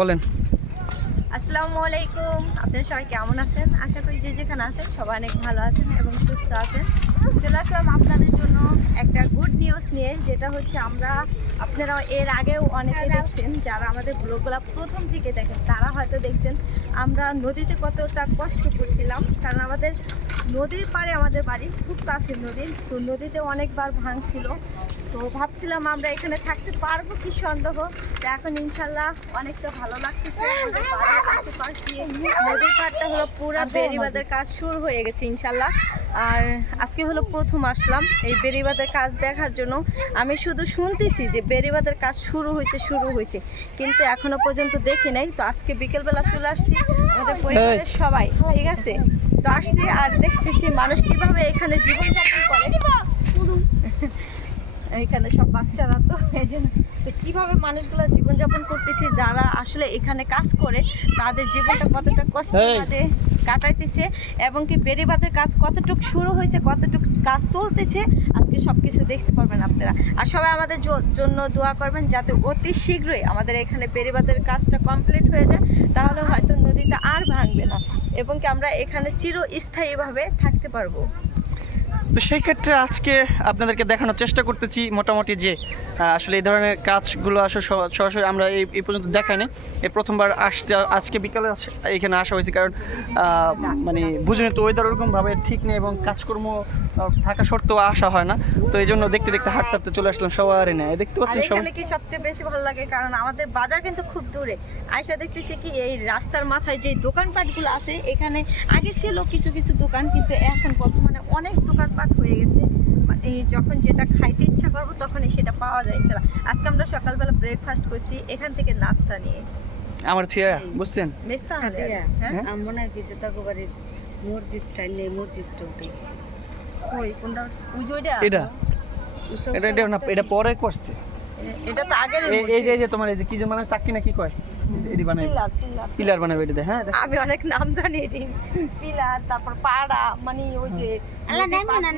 বলেন। আসসালামু আলাইকুম। আপনারা সবাই কেমন আছেন? আশা করি যে যেখানে আছেন সবাই অনেক ভালো আছেন এবং সুস্থ আছেন। চলে আসলাম আপনাদের জন্য একটা গুড নিউজ নিয়ে যেটা হচ্ছে আমরা আপনারা এর আগেও অনেকে দেখছেন যারা আমাদের ব্লগগুলো প্রথম থেকে দেখেন তারা হয়তো দেখছেন আমরা নদীতে কতটা কষ্ট করছিলাম কারণ আমাদের নদীর পাড়ে আমাদের বাড়ি খুব কাছে নদী তো নদীতে অনেকবার ভাঙছিল। তো ভাবছিলাম আমরা এখানে থাকতে পারব কি সন্দেহ? তো এখন ইনশাল্লাহ অনেকটা ভালো লাগতেছে আশেপাশে নদীর পাড়টা হলো পুরো বেরিবাদের কাজ শুরু হয়ে গেছে ইনশাল্লাহ। আর আজকে হলো প্রথম আসলাম এই বেরিবাদের কাজ দেখার জন্য। আমি শুধু শুনতেছি যে বেরিবাদের কাজ শুরু হয়েছে শুরু হয়েছে কিন্তু এখনও পর্যন্ত দেখি নাই। তো আজকে বিকেলবেলা চলে আসছি আমাদের পরিবারের সবাই ঠিক আছে? তো আসছি আর দেখতেছি মানুষ কীভাবে এখানে জীবনযাপন করে। এখানে সব বাচ্চারা তো এই জন্য। তো কীভাবে মানুষগুলো জীবনযাপন করতেছে যারা আসলে এখানে কাজ করে তাদের জীবনটা কতটা কষ্টের এই। কাটাইতেছে এবং কি বেড়িবাদের কাজ কতটুক শুরু হয়েছে, কতটুক কাজ চলতেছে, আজকে সব কিছু দেখতে পারবেন আপনারা। আর সবাই আমাদের জন্য দোয়া করবেন যাতে অতি শীঘ্রই আমাদের এখানে বেড়িবাদের কাজটা কমপ্লিট হয়ে যায়, তাহলে হয়তো নদীটা আর ভাঙবে না এবং কি আমরা এখানে চিরস্থায়ীভাবে থাকতে পারব। তো সেই ক্ষেত্রে আজকে আপনাদেরকে দেখানোর চেষ্টা করতেছি মোটামুটি যে আসলে এই ধরনের কাজগুলো আসলে সরাসরি আমরা এই এই পর্যন্ত দেখাইনি এই প্রথমবার আসছে, আজকে বিকালে এখানে আসা হয়েছে কারণ মানে বুঝিনি তো ওয়েদার ওরকমভাবে ঠিক নেই এবং কাজকর্ম থাকা সত্ত্বেও আসা হয় না। তো এই জন্য দেখতে দেখতে হাঁটতে হাঁটতে চলে আসলাম সবারই নেয়। দেখতে পাচ্ছেন সবাই এখানে কি সবচেয়ে বেশি ভালো লাগে? কারণ আমাদের বাজার কিন্তু খুব দূরে। আয়সা দেখতেছি কি এই রাস্তার মাথায় যে দোকানপাটগুলো আছে এখানে আগে ছিল কিছু কিছু দোকান কিন্তু এখন বর্তমানে অনেক দোকানপাট হয়ে গেছে। মানে এই যখন যেটা খাইতে ইচ্ছা করব তখনই সেটা পাওয়া যায় ইনশাল্লাহ। আজকে আমরা সকালবেলা ব্রেকফাস্ট করছি এখান থেকে নাস্তা নিয়ে। আমার থিয়া বুঝছেন? মেস্তা সাদিয়া হ্যাঁ হ্যাঁ? আমি মনে হয় কি যে তাকে মসজিদটা নেই মসজিদটা উঠেছি। ওই কোনটা? ওই যে ওইটা? এটা এটা এটা না এটা পরে করছে। এটা তো আগের এই- এই যে যে তোমার এই যে কি যে মানে চাকরি না কি কয়? এডি বানাই পিলার পিলার। পিলার বানাবে এটাতে হ্যাঁ আমি অনেক নাম জানি এটি। পিলার তারপর পাড়া মানে ওই যে নাই মনে।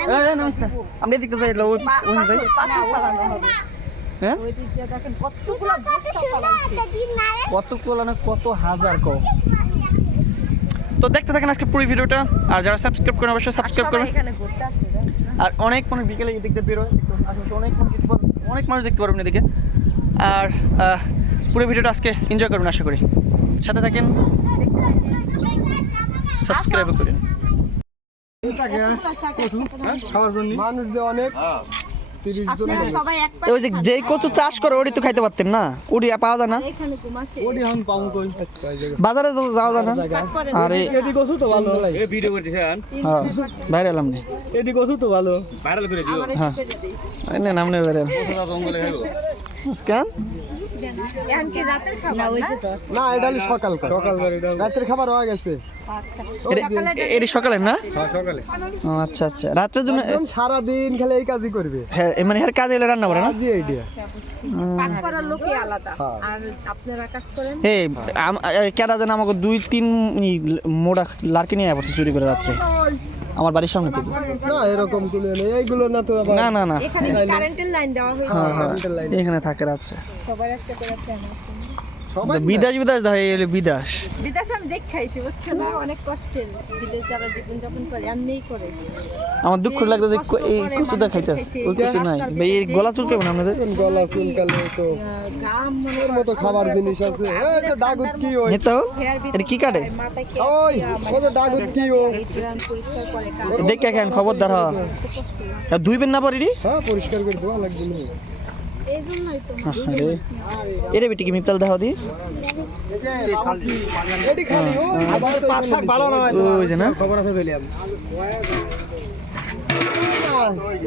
আমরা এদিকে যাই ওই ওই যাই। হ্যাঁ? কতগুলো কত হাজার কো তো দেখতে থাকেন আজকে পুরো ভিডিওটা। আর যারা সাবস্ক্রাইব করেন অবশ্যই সাবস্ক্রাইব করবেন? আর অনেক মানুষ বিকেলে এদিক দিয়ে বেরোয় অনেক মানুষ দেখতে পারবেন অনেক মানুষ দেখতে পারবেন এদিকে। আর পুরো ভিডিওটা আজকে এনজয় করবেন আশা করি। সাথে থাকেন সাবস্ক্রাইব করেন। মানুষ যে অনেক ওই যে যেই কচু চাষ করে ওটি তো খাইতে পারতেন না? ওটি পাওয়া যায় না? এখানে ঘুমাসে। ওডি হন পাউন কই বাজারে যাওয়া যায় না? আরে এডি কসু তো ভালো। ভিডিও করতেছেন হ্যাঁ তো ভাইরাল করে দিও। হ্যাঁ। রাতের খাবার না ওই যে না? এটা হলো সকাল সকাল রাতের খাবার হয়ে গেছে। আচ্ছা। এটা- এটি সকালে না? হ্যাঁ সকালে। আচ্ছা আচ্ছা। রাত্রের জন্য একদম সারা দিন খালি এই কাজই করবে। হ্যাঁ মানে এর কাজে এলে রান্না করে না? আচ্ছা, পাক করার লোকই আলাদা। হ্যাঁ। আর আপনারা কাজ করেন? এই আম- যেন আমাকে দুই তিন মোড়া লার্কি নিয়ে পড়ছে চুরি করে রাত্রে। আমার বাড়ির সামনে থেকে। না এরকম কোনো নেই। এইগুলো না তো আবার না না না। এখানে কারেন্টের লাইন দেওয়া হয়েছে? হ্যাঁ হ্যাঁ। কারেন্টের লাইন। এখানে থাকে রাত্রে। সবার একটা করে ফ্যান আছে। বিদাস বিদাস দেখা এলে বিদাস। বিদেশে আমি দেখ খাইছি বুঝছ না? অনেক কষ্টের বিদেশ যারা জীবনযাপন করে এমনিই করে। আমার দুঃখ লাগতো যে এই কচুটা খাইতেস ওই কচু নাই। ভাই এই গলা চুলকে না আপনাদের গলা চুলকালে তো গাম মনে এর মতো খাবার জিনিস আছে। এই যে ডাগুত কি ওই? নিতে হেয়ার এটা কি কাটে? ওই ও যে ডাগুত কি ও? দেখে কেন খবরদার হ দুইবেন না পারি হ্যাঁ পরিষ্কার করে দেওয়া লাগবে এরে বেটি কি মিপতাল দেখা দি? এডি খালি ও আবার পাশাক ভালো না ওই যে না। খবর আছে বলি আমি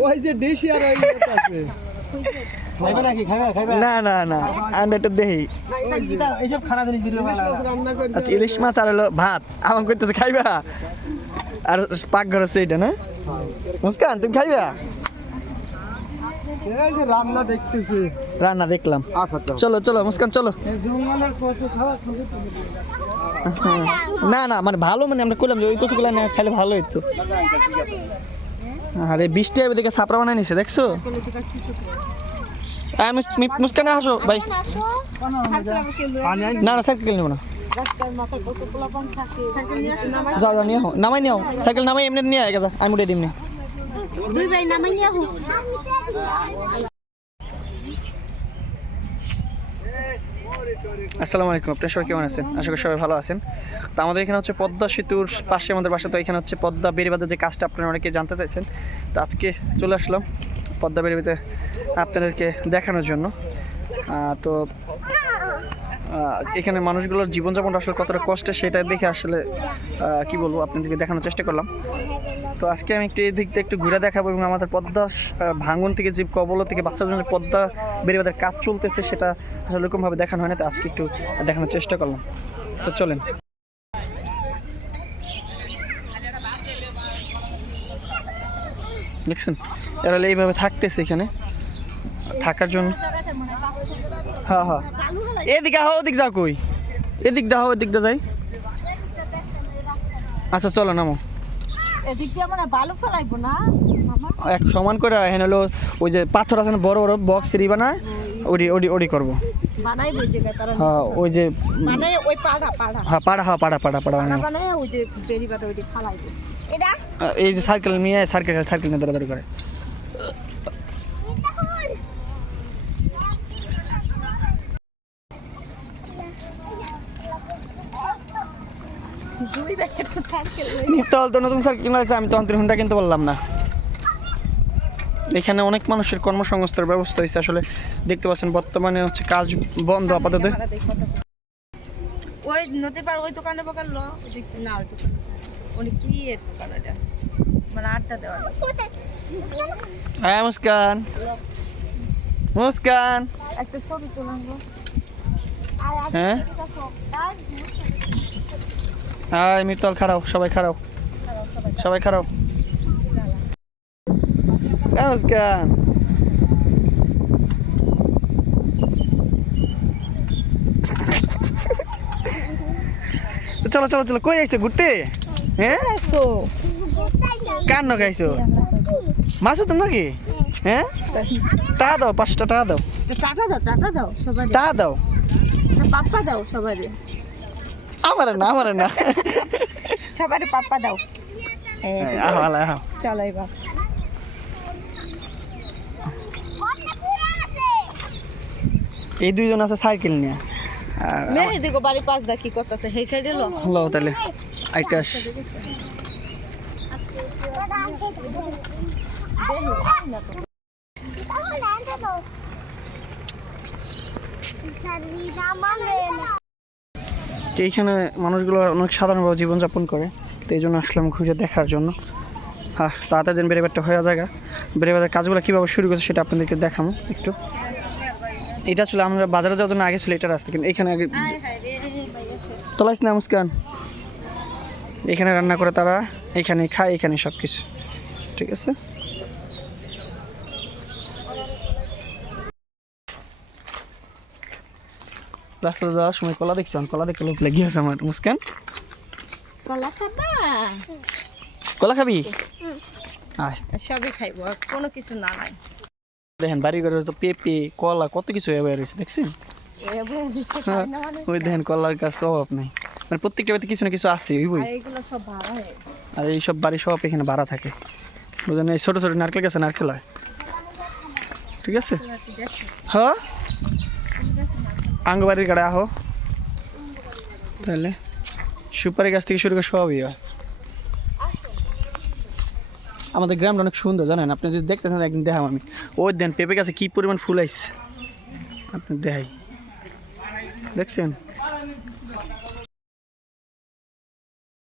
ওই যে দেশি আর ওই আছে। খাইবে নাকি? খাইবে খাইবে? না না না। আন্ডারটা দেহি। আচ্ছা ইলিশ মাছ আর হলো ভাত। আমার করতেছে খাইবা? আর পাকঘর আছে এটা না? মুস্কান তুমি খাইবা? এই যে রান্না দেখতেছি। রান্না দেখলাম। আচ্ছা চলো। চলো মুস্কান চলো। না না মানে ভালো মানে আমরা করলাম যে ওই কচুগুলো না খাইলে ভালো হইতো আরে বৃষ্টি হবে দেখে ছাপড়া বানাই নিছে দেখছ? মুস্কানে আসো ভাই। না না সাইকেল নেব না। যাও যাও নিয়ে নামাই নিও সাইকেল নামাই এমনি নিয়ে আয় আমি উঠে দিমনি। আসসালামু আলাইকুম, আপনার সবাই কেমন আছেন? আশা করি সবাই ভালো আছেন। তো আমাদের এখানে হচ্ছে পদ্মা সেতুর পাশে আমাদের বাসা, তো এখানে হচ্ছে পদ্মা বেড়িবাঁধের যে কাজটা আপনারা অনেকে জানতে চাইছেন, তো আজকে চলে আসলাম পদ্মা বেড়িবাঁধে আপনাদেরকে দেখানোর জন্য। তো এখানে মানুষগুলোর জীবনযাপন আসলে কতটা কষ্টের সেটা দেখে আসলে কি বলব, আপনাদেরকে দেখানোর চেষ্টা করলাম। তো আজকে আমি একটু এই দিক দিয়ে একটু ঘুরে দেখাবো এবং আমাদের পদ্মা ভাঙন থেকে যে কবল থেকে বাচ্চার জন্য পদ্মা বেরিয়ে কাজ চলতেছে সেটা আসলে এরকমভাবে দেখানো হয় না তো আজকে একটু দেখানোর চেষ্টা করলাম। তো চলেন। দেখছেন? এরা এইভাবে থাকতেছে এখানে, থাকার জন্য। হ্যাঁ হ্যাঁ এদিকে আহ ওদিক যা কই? এদিক দা ওদিক দা যাই। আচ্ছা চলো নামো। এদিক দিয়ে আমরা বালু ফেলাইবো না? মামা? এক সমান করে এখানে হলো ওই যে পাথর আছে বড় বড় বক্স সিঁড়ি বানায় ওডি ওডি ওডি করব। হ্যাঁ ওই যে মানে হ্যাঁ পাড়া হ্যাঁ পাড়া পাড়া পাড়া এই যে সার্কেল নিয়ে সার্কেল সার্কেল নিয়ে দৌড়াদৌড়ি করে। দুই ব্যাকেট তো সাইকেল নিত্যল তো নতুন সার্কেল আছে আমি তো অন্তর হুন্ডা কিনতে পারলাম না। এখানে অনেক মানুষের কর্মসংস্থানের ব্যবস্থা হয়েছে আসলে দেখতে পাচ্ছেন বর্তমানে হচ্ছে কাজ বন্ধ আপাতত। ওই নদীর পাড় ওই দোকানে বকাল লো না ওই দোকান উনি কি এর দোকান এটা মানে আটটা দেওয়া হ্যাঁ মুস্কান। মুস্কান। একটা ছবি তুলাম গো। হ্যাঁ হাই মিত্তল খারাপ সবাই খারাপ সবাই খারাপ হ্যাঁ মুস্কান চলো চলো চলো কই আইছো ঘুরতে? হ্যাঁ কার ন গাইছো মাছ তো নাকি? হ্যাঁ টাকা দাও পাঁচটা টাকা দাও। টাকা দাও টাকা দাও সবাই টাকা দাও। পাপ্পা দাও সবাই আমার না আমার না। সবাই পাপ্পা দাও। আহ চলো এবার। এই দুইজন আছে সাইকেল নিয়ে। আর মেয়ে দেখো বাড়ির পাঁচ দা কি করতেছে? সেই সাইডে লো। হলো তাহলে। আইটাস তো এইখানে মানুষগুলো অনেক সাধারণভাবে জীবনযাপন করে, তো এই জন্য আসলাম ঘুরে দেখার জন্য। হ্যাঁ তাড়াতাড়ি যেন বেড়েবারটা হয়ে জায়গা বেড়েবারের কাজগুলো কীভাবে শুরু করেছে সেটা আপনাদেরকে দেখাবো একটু। এটা ছিল আমরা বাজারে যাওয়ার জন্য আগে ছিল এটা রাস্তা, কিন্তু এখানে আগে তোলাইস না, মুস্কান। এখানে রান্না করে তারা এখানে খায় এখানে সব কিছু ঠিক আছে? রাস্তাতে যাওয়ার সময় কলা দেখছিলাম কলা দেখে লোক লেগে আছে আমার মুস্কান। কলা খাবা? কলা খাবি? সবই খাইবো কোনো কিছু না নাই। দেখেন বাড়ি ঘরে তো পেঁপে কলা কত কিছু এবার রয়েছে দেখছেন? হ্যাঁ, ওই দেখেন কলার গাছ অভাব নাই মানে প্রত্যেকটা বাড়িতে কিছু না কিছু আছে ওই বই। আর এই সব বাড়ি সব এখানে ভাড়া থাকে। বুঝলেন এই ছোটো ছোটো নারকেল গাছে নারকেল হয়। ঠিক আছে। হ্যাঁ? আঙ্গবাড়ির গাড়ি, আহো। তাহলে সুপারি গাছ থেকে শুরু করে সবই হয়। আমাদের গ্রামটা অনেক সুন্দর, জানেন? আপনি যদি দেখতেছেন একদিন দেখাম আমি। ওই দেন পেঁপে গাছে কী পরিমাণ ফুল আইস আপনি দেখাই। দেখছেন?